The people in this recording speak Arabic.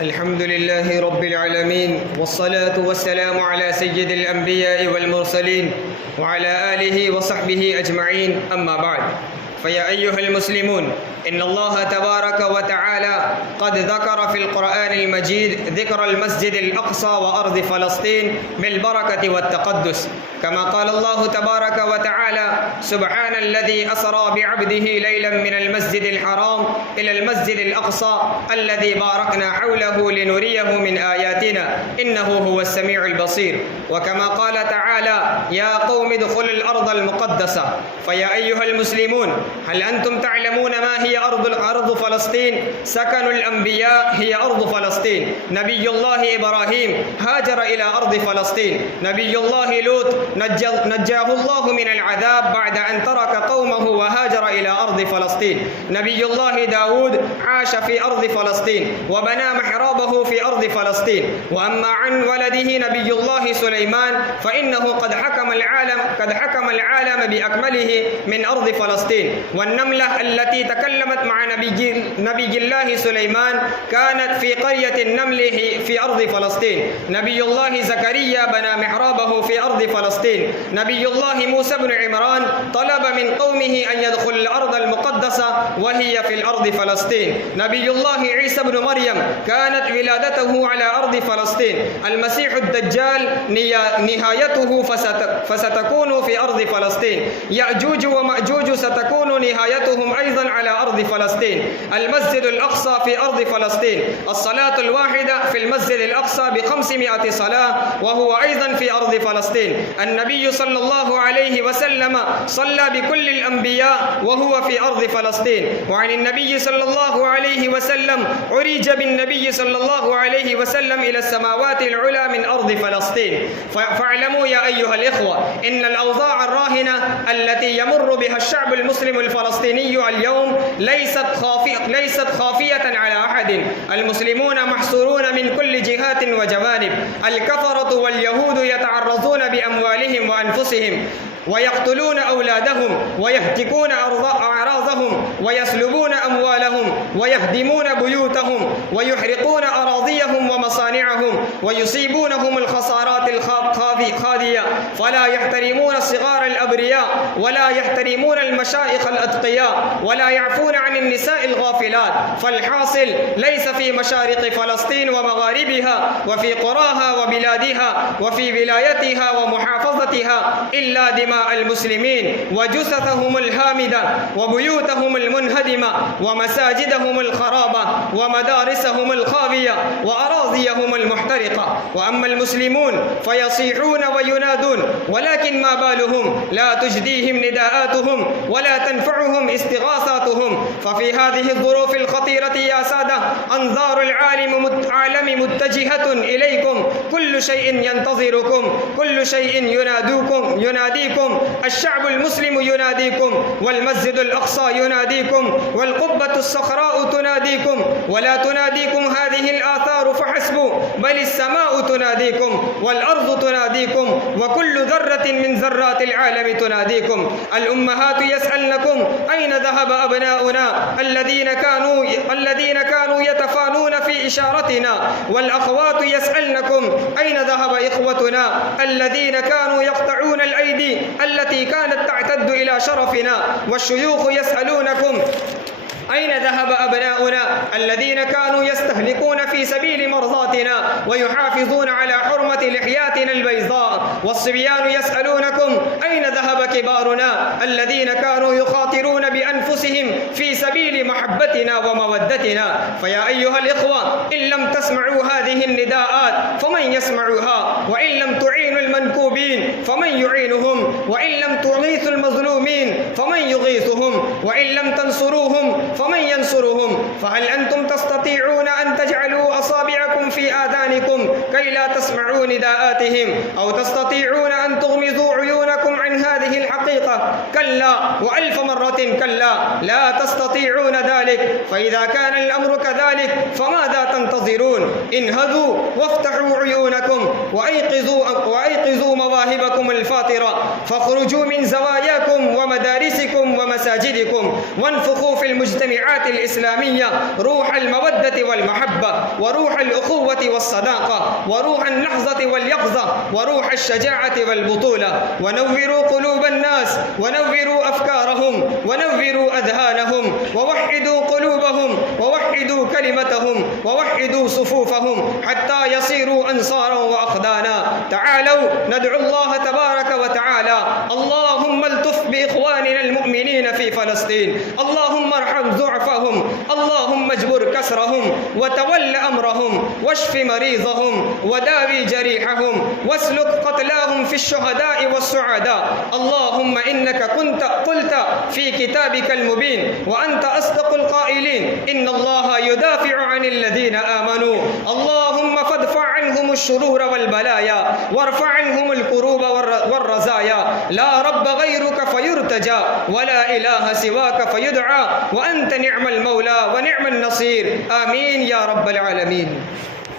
الحمد لله رب العالمين، والصلاة والسلام على سيد الأنبياء والمرسلين وعلى آله وصحبه أجمعين. أما بعد، فيا أيها المسلمون، إن الله تبارك وتعالى قد ذكر في القرآن المجيد ذكر المسجد الأقصى وأرض فلسطين بالبركة والتقدس، كما قال الله تبارك وتعالى: سبحان الذي أسرى بعبده ليلا من المسجد الحرام إلى المسجد الأقصى الذي باركنا حوله لنريه من آياتنا إنه هو السميع البصير. وكما قال تعالى: يا قوم ادخلوا الأرض المقدسة. فيا أيها المسلمون، هل أنتم تعلمون ما هي أرض فلسطين؟ سكن الأنبياء هي أرض فلسطين. نبي الله إبراهيم هاجر إلى أرض فلسطين. نبي الله لوط نجاه الله من العذاب بعد أن ترك قومه وهاجر إلى أرض فلسطين. نبي الله داود عاش في أرض فلسطين وبنى محرابه في أرض فلسطين. وأما عن ولده نبي الله سليمان فإنه قد حكم العالم بأكمله من أرض فلسطين. والنملة التي تكلمت مع نبي الله سليمان كانت في قرية النمل في أرض فلسطين. نبي الله زكريا بنى محرابه في أرض فلسطين. نبي الله موسى بن عمران طلب من قومه أن يدخل الأرض المقدسة وهي في الأرض فلسطين. نبي الله عيسى بن مريم كانت ولادته على أرض فلسطين. المسيح الدجال نهايته فستكون في أرض فلسطين. يأجوج ومأجوج ستكون نهايتهم أيضا على أرض فلسطين. المسجد الأقصى في أرض فلسطين. الصلاة الواحدة في المسجد الأقصى ب500 صلاة وهو أيضا في أرض فلسطين. النبي صلى الله عليه وسلم صلى بكل الأنبياء وهو في أرض فلسطين. وعن النبي صلى الله عليه وسلم عرج بالنبي صلى الله عليه وسلم إلى السماوات العلى من أرض فلسطين. فاعلموا يا أيها الإخوة إن الأوضاع الراهنة التي يمر بها الشعب المسلم الفلسطيني اليوم ليست خافية على أحد. المسلمون محصورون من كل جهات وجوانب. الكفرة واليهود يتعرضون بأموالهم وأنفسهم ويقتلون أولادهم ويهتكون أعراضهم ويسلبون أموالهم ويهدمون بيوتهم ويحرقون أراضيهم ومصانعهم ويصيبونهم الخسارات الخادية. فلا يحترمون الصغار الأبرياء ولا يحترمون المشايخ الأتقياء ولا يعفون عن النساء الغافلات. فالحاصل ليس في مشارق فلسطين ومغاربها وفي قراها وبلادها وفي ولايتها ومحافظتها إلا دماء المسلمين وجثثهم الهامدة وبيوتهم المنهدمة ومساجدهم الخرابة ومدارسهم الخاوية وأراضيهم المحترقة. وأما المسلمون فيصيحون وينادون، ولكن ما بالهم لا تجديهم نداءاتهم ولا تنفعهم استغاثاتهم. ففي هذه الظروف الخطيرة يا سادة أنظار العالم متجهة إليكم. كل شيء ينتظركم، كل شيء يناديكم. الشعب المسلم يناديكم، والمسجد الأقصى يناديكم، والقبة الصخراء تناديكم. ولا تناديكم هذه الآثار فحسب، بل السماء تناديكم والأرض تناديكم وكل ذرة من ذرات العالم تناديكم. الأمهات يسألنكم: أين ذهب أبناؤنا الذين كانوا يتفانون في إشارتنا؟ والأخوات يسألنكم: أين ذهب إخوتنا الذين كانوا يقطعون الأيدي التي كانت تعتد إلى شرفنا؟ والشيوخ يسألونكم: أين ذهب أبناؤنا الذين كانوا يستهلكون في سبيل مرضاتنا ويحافظون على حرمة لحياتنا البيضاء؟ والصبيان يسألونكم: أين ذهب كبارنا الذين كانوا يخاطرون بأنفسهم في سبيل محبتنا ومودتنا؟ فيا أيها الإخوة، إن لم تسمعوا هذه النداءات فمن يسمعها؟ وإن لم تعينوا المنكوبين فمن يعينهم؟ وإن لم تغيثوا المظلومين فمن يغيثهم؟ وإن لم تنصروهم فمن ينصرهم؟ فهل أنتم تستطيعون أن تجعلوا أصابعكم في آذانكم كي لا تسمعوا نداءاتهم؟ أو تستطيعون أن تغمضوا عيونكم عن عن هذه الحقيقة؟ كلا وألف مرة كلا، لا تستطيعون ذلك. فإذا كان الأمر كذلك فماذا تنتظرون؟ انهضوا وافتحوا عيونكم وأيقظوا مواهبكم الفاطرة، فاخرجوا من زواياكم ومدارسكم ومساجدكم، وانفخوا في المجتمعات الإسلامية روح المودة والمحبة، وروح الأخوة والصداقة، وروح النهضة واليقظة، وروح الشجاعة والبطولة. ونوروا قلوب الناس، ونوروا أفكارهم، ونوروا أذهانهم، ووحدوا قلوبهم، ووحدوا كلمتهم، ووحدوا صفوفهم حتى يصيروا أنصارا وأخدانا. تعالوا ندعو الله تبارك وتعالى. اللهم التف بإخواننا المؤمنين في فلسطين، اللهم ارحم ضعفهم، اللهم اجبر كسرهم، وتول أمرهم، واشف مريضهم، وداوي جريحهم، واسلك قتلاهم في الشهداء والسعداء. اللهم إنك قلت في كتابك المبين، وأنت أصدق القائلين: إن الله يدافع عن الذين آمنوا. اللهم فادفع عنهم الشرور والبلايا، وارفع عنهم الكروب والرزايا. لا رب غيرك فيرتجى، ولا إله سواك فيدعى، وأنت نعم المولى ونعم النصير. آمين يا رب العالمين.